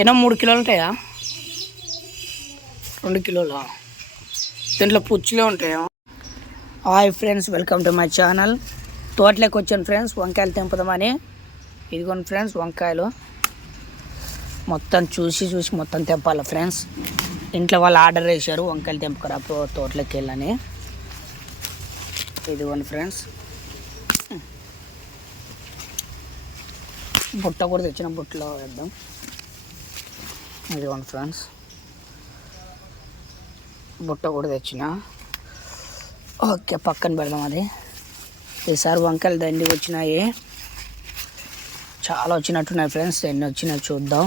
ఎన్నో 3 కిలోలు ఉంటాయా? 2 కిలోలా? దీంట్లో పుచ్చులే ఉంటాయా? Hi friends, welcome to my channel. తోటలోకి వచ్చాను ఫ్రెండ్స్, వంకాయలు తెంపుదామని. ఇదిగోండి ఫ్రెండ్స్, వంకాయలు మొత్తం చూసి మొత్తం తెంపాలి ఫ్రెండ్స్. ఇంట్లో వాళ్ళు ఆర్డర్ చేశారు వంకాయలు తెంపుకరా తోటలోకి వెళ్ళని. ఇదిగోండి ఫ్రెండ్స్, బుట్ట కూడా తెచ్చిన, బుట్టలో వేద్దాం. ఇదిగోండి ఫ్రెండ్స్, బుట్ట కూడా తెచ్చిన. ఓకే, పక్కన పెడదాం. అది ఈసారి వంకాయలు దండి వచ్చినాయి, చాలా వచ్చినట్టున్నాయి ఫ్రెండ్స్. ఎన్ని వచ్చినాయి చూద్దాం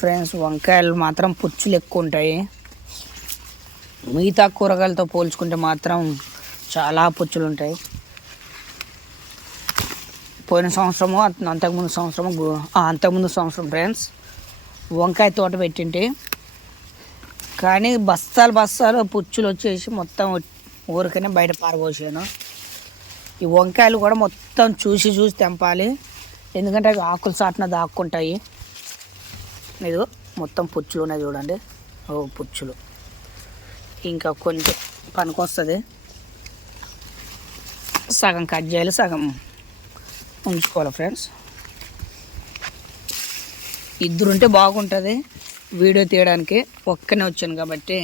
ఫ్రెండ్స్. వంకాయలు మాత్రం పుచ్చులు ఎక్కువ ఉంటాయి. మిగతా కూరగాయలతో పోల్చుకుంటే మాత్రం చాలా పుచ్చులు ఉంటాయి. పోయిన సంవత్సరము, అంతకుముందు సంవత్సరం ఫ్రెండ్స్ వంకాయ తోట పెట్టింటి, కానీ బస్తాలు పుచ్చులు వచ్చేసి మొత్తం ఊరికనే బయట పారబోసాను. ఈ వంకాయలు కూడా మొత్తం చూసి తెంపాలి, ఎందుకంటే అవి ఆకులు సాటిన దాక్కుంటాయి. ఇది మొత్తం పుచ్చులు ఉన్నాయి చూడండి. పుచ్చులు ఇంకా కొంచెం పనికొస్తుంది. సగం కట్ చేయాలి, సగం ఉంచుకోవాలి ఫ్రెండ్స్. ఇద్దరుంటే బాగుంటుంది వీడియో తీయడానికి. ఒక్కనే వచ్చాను కాబట్టి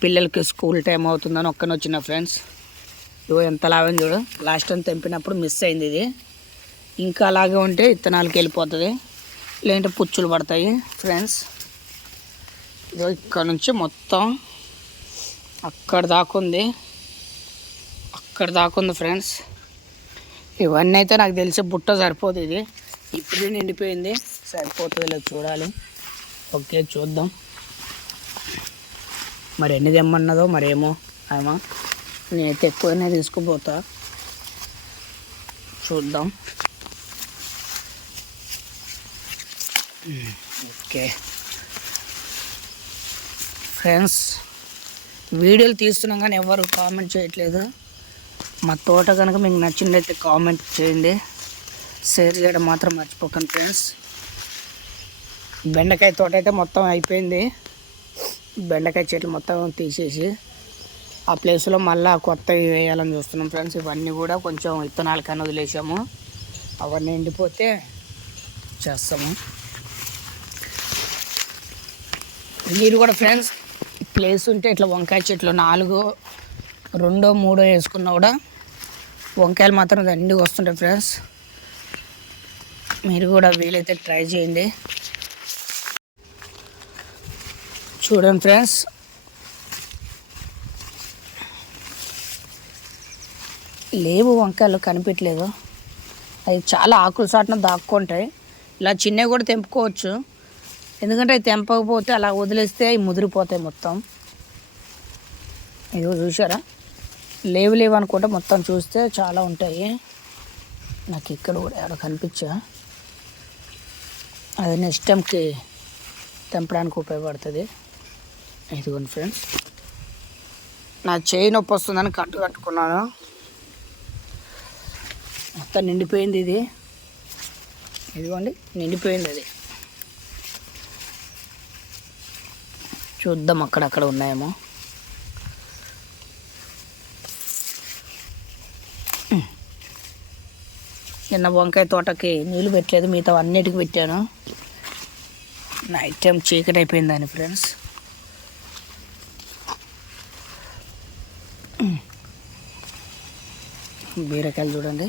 పిల్లలకి స్కూల్ టైం అవుతుందని ఒక్కనే వచ్చిన ఫ్రెండ్స్. ఇవో ఎంత లాభం చూడు. లాస్ట్ టైం తెంపినప్పుడు మిస్ అయింది ఇది. ఇంకా అలాగే ఉంటే ఇత్తనాలకి వెళ్ళిపోతుంది, లేదంటే పుచ్చులు పడతాయి ఫ్రెండ్స్. ఇదో ఇక్కడ నుంచి మొత్తం అక్కడ దాకుంది ఫ్రెండ్స్. ఇవన్నీ అయితే నాకు తెలిసి బుట్ట సరిపోదు. ఇది ఇప్పుడే నిండిపోయింది, సరిపోతుంది లేదు చూడాలి. ఓకే, చూద్దాం మరి ఎన్ని తెమ్మన్నదో మరేమో. ఏమో నేనైతే ఎక్కువనే తీసుకుపోతా, చూద్దాం. ఓకే ఫ్రెండ్స్, వీడియోలు తీస్తున్నాం కానీ ఎవరు కామెంట్ చేయట్లేదు. మా తోట కనుక మీకు నచ్చిందైతే కామెంట్ చేయండి, షేర్ చేయడం మాత్రం మర్చిపోకండి ఫ్రెండ్స్. బెండకాయ తోట అయితే మొత్తం అయిపోయింది. బెండకాయ చెట్లు మొత్తం తీసేసి ఆ ప్లేస్లో మళ్ళీ కొత్తవి వేయాలని చూస్తున్నాం ఫ్రెండ్స్. ఇవన్నీ కూడా కొంచెం విత్తనాలు కానీ వదిలేసాము, అవన్నీ ఎండిపోతే చేస్తాము. మీరు కూడా ఫ్రెండ్స్ ప్లేస్ ఉంటే ఇట్లా వంకాయ చెట్లు 4, 2, 3 వేసుకున్నా కూడా వంకాయలు మాత్రం దండిగా వస్తుంటాయి ఫ్రెండ్స్. మీరు కూడా వీలైతే ట్రై చేయండి. చూడండి ఫ్రెండ్స్, లేవు వంకాయలు, కనిపించలేదు. అవి చాలా ఆకులు సాటున దాక్కుంటాయి. ఇలా చిన్నవి కూడా తెంపుకోవచ్చు, ఎందుకంటే అవి తెంపకపోతే అలా వదిలేస్తే అవి ముదిరిపోతాయి మొత్తం. ఇదిగో చూసారా, లేవు అనుకుంటే మొత్తం చూస్తే చాలా ఉంటాయి. నాకు ఇక్కడ కూడా ఎవరో కనిపించా, అది నెక్స్ట్ టైంకి తెంపడానికి ఉపయోగపడుతుంది. ఇదిగోండి ఫ్రెండ్స్, నా చేయి నొప్పి వస్తుందని కట్టుకున్నాను. మొత్తం నిండిపోయింది ఇది. ఇదిగోండి, నిండిపోయింది అది. చూద్దాం అక్కడక్కడ ఉన్నాయేమో. నిన్న వంకాయ తోటకి నీళ్ళు పెట్టలేదు, మిగతా అన్నిటికి పెట్టాను. నైట్ టైం చీకటి అయిపోయిందని ఫ్రెండ్స్. బీరకాయలు చూడండి,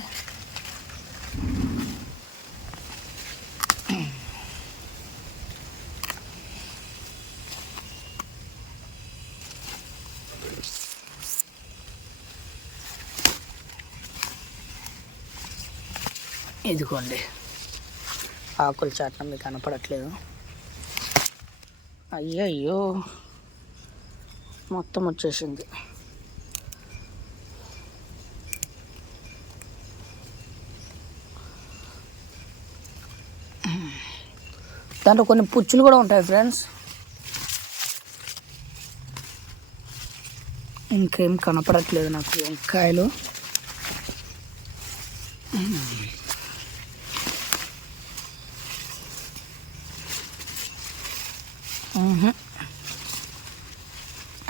ఇదిగోండి ఆకులు చాటం మీకు కనపడట్లేదు. అయ్యో మొత్తం వచ్చేసింది. దాంట్లో కొన్ని పుచ్చులు కూడా ఉంటాయి ఫ్రెండ్స్. ఇంకేం కనపడట్లేదు నాకు వంకాయలు.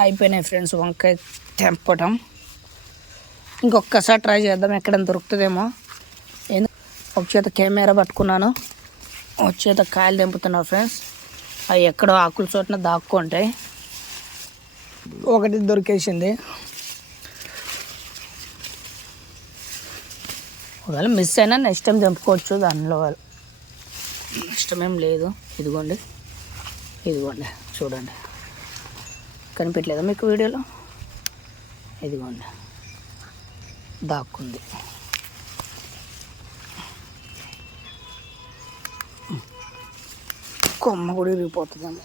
అయిపోయినాయి ఫ్రెండ్స్ వంకాయ తెంపటం. ఇంకొకసారి ట్రై చేద్దాం ఎక్కడైనా దొరుకుతుందేమో. ఒక చేత కెమెరా పట్టుకున్నాను, ఒక చేత కాయలు తెంపుతున్నా ఫ్రెండ్స్. అవి ఎక్కడో ఆకుల చోట్న దాక్కుంటాయి. ఒకటి దొరికేసింది. ఒకవేళ మిస్ అయినా నెక్స్ట్ టైం తెంపుకోవచ్చు, దానిలో ఇష్టమేం లేదు. ఇదిగోండి చూడండి, కనిపించలేదా మీకు వీడియోలో? ఇదిగోండి దాక్కుంది. కొమ్మ కూడా విరిగిపోతుందేమో.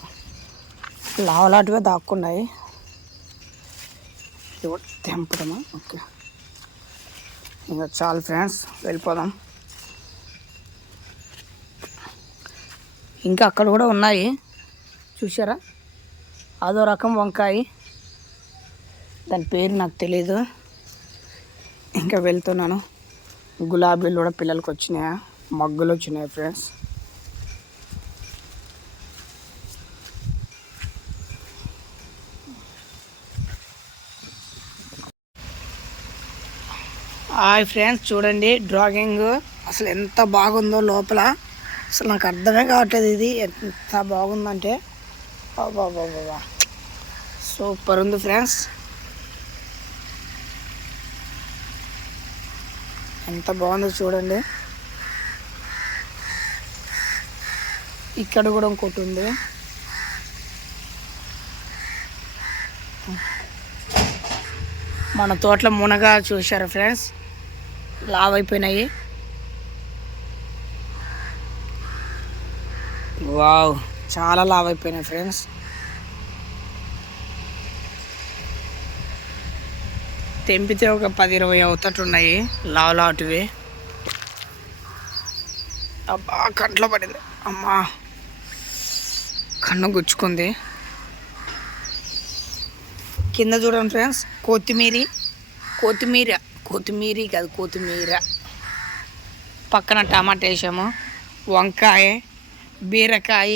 లావలాంటివే దాక్కున్నాయి. ఇది కూడా తెంపడమా? ఓకే, ఇంకా చాలు ఫ్రెండ్స్, వెళ్ళిపోదాం. ఇంకా అక్కడ కూడా ఉన్నాయి చూసారా, అదో రకం వంకాయ, దాని పేరు నాకు తెలీదు. ఇంకా వెళ్తున్నాను. గులాబీలు కూడా పిల్లలకి వచ్చినాయా, మగ్గులు వచ్చినాయి ఫ్రెండ్స్. హాయ్ ఫ్రెండ్స్, చూడండి డ్రాగింగ్ అసలు ఎంత బాగుందో లోపల. అసలు నాకు అర్థమే కావట్లేదు ఇది ఎంత బాగుందంటే. బాబా సూపర్ ఉంది ఫ్రెండ్స్, ఎంత బాగుందో చూడండి. ఇక్కడ కూడా ఇంకోటి ఉంది. మన తోటలో మునగ చూశారు ఫ్రెండ్స్, లావ్ అయిపోయినాయి. వావ్, చాలా లావ్ అయిపోయినాయి ఫ్రెండ్స్. తెంపితే ఒక 10-20 అవుతట్టు ఉన్నాయి లావులాటివి. అబ్బా కంట్లో పడింది, అమ్మా కన్ను గుచ్చుకుంది. కింద చూడండి ఫ్రెండ్స్, కొత్తిమీర కాదు, కొత్తిమీర. పక్కన టమాటా వేసాము, వంకాయ, బీరకాయ,